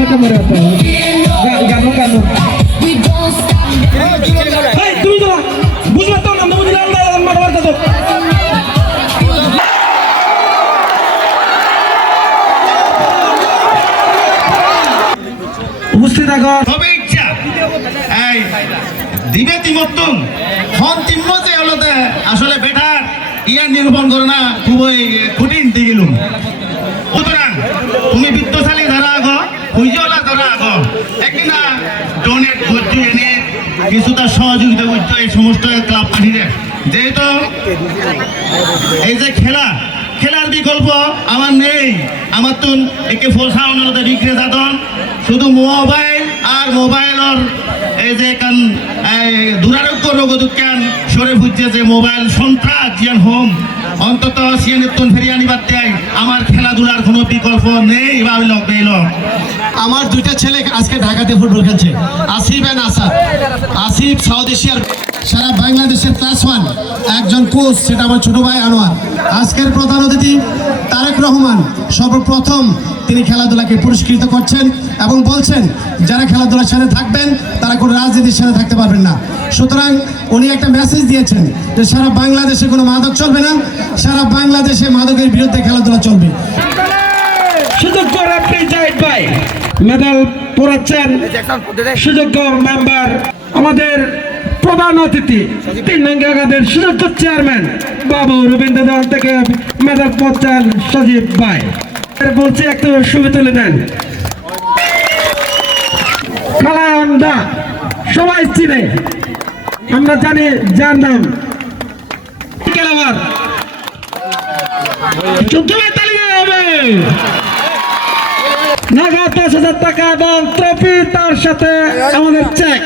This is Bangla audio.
ক্যামেরা গানো গানো তুমি তো বুঝলে তো না বুঝলে আল্লাহ মারবার তো উপস্থিত থাকুন তবে ইচ্ছা এই দিবে তিমত্তুম হন তিম্ম যে হলতে আসলে বেটার ইয়ার নিরূপণ করে না খুবই কঠিন দিগিলুম সুতরাং তুমি বিত্তশালী যারা আগ হুইজলা যারা আগ একদিনা ডোনেট করছো এনে কিছুটা সহযোগিতা করছো এই সমস্ত ক্লাব পাঠিয়ে যেহেতু এই যে খেলার বিকল্প আমার নেই আমার তো একে ফোসাউনতে বিক্রে যাতন শুধু মোবাইল আর মোবাইলের এই যে কান দুরারোগ্য রোগদুকান সরে ফুটছে যে মোবাইল সন্ত্রাস জিয়ান হোম অন্তত সিয়ানিত্তন ফেরিয়ে আনিবার দেয় আমার খেলাধুলার কোনো বিকল্প নেই ভাবিল পেল আমার দুইটা ছেলে আজকে ঢাকাতে ফুটবল খেলছে আসিফ এন্ড আসাদ আসিফ সাউথ এশিয়ার সারা বাংলাদেশের ক্লাস ওয়ান একজন কোচ সেটা আমার ছোট ভাই আনোয়ার আজকের প্রধান অতিথি তারেক রহমান সর্বপ্রথম তিনি খেলাধুলাকে পুরস্কৃত করছেন এবং বলছেন যারা খেলাধুলার সাথে থাকবেন তারা কোনো রাজনীতির সাথে থাকতে পারবেন না সুতরাং উনি একটা মেসেজ দিয়েছেন যে সারা বাংলাদেশে কোনো মাদক চলবে না সারা বাংলাদেশে মাদকের বিরুদ্ধে খেলাধুলা চলবে সুযোগ্য রেফারি জাহিদ ভাই মেডেল পড়াচ্ছেন সুযোগ্য মেম্বার আমাদের প্রধান অতিথি 3 নং একাদের সুযোগ্য চেয়ারম্যান বাবু রবীন্দ্র দল থেকে মেডেল পড়ছেন সজীব ভাই বলছি একটু ছবি তুলে দেন কালায়ন্দা সবাই চিনে আমরা জানি যার নাম খেলোয়াড় নগদ 10,000 টাকা এবং ট্রফি তার সাথে আমাদের চেক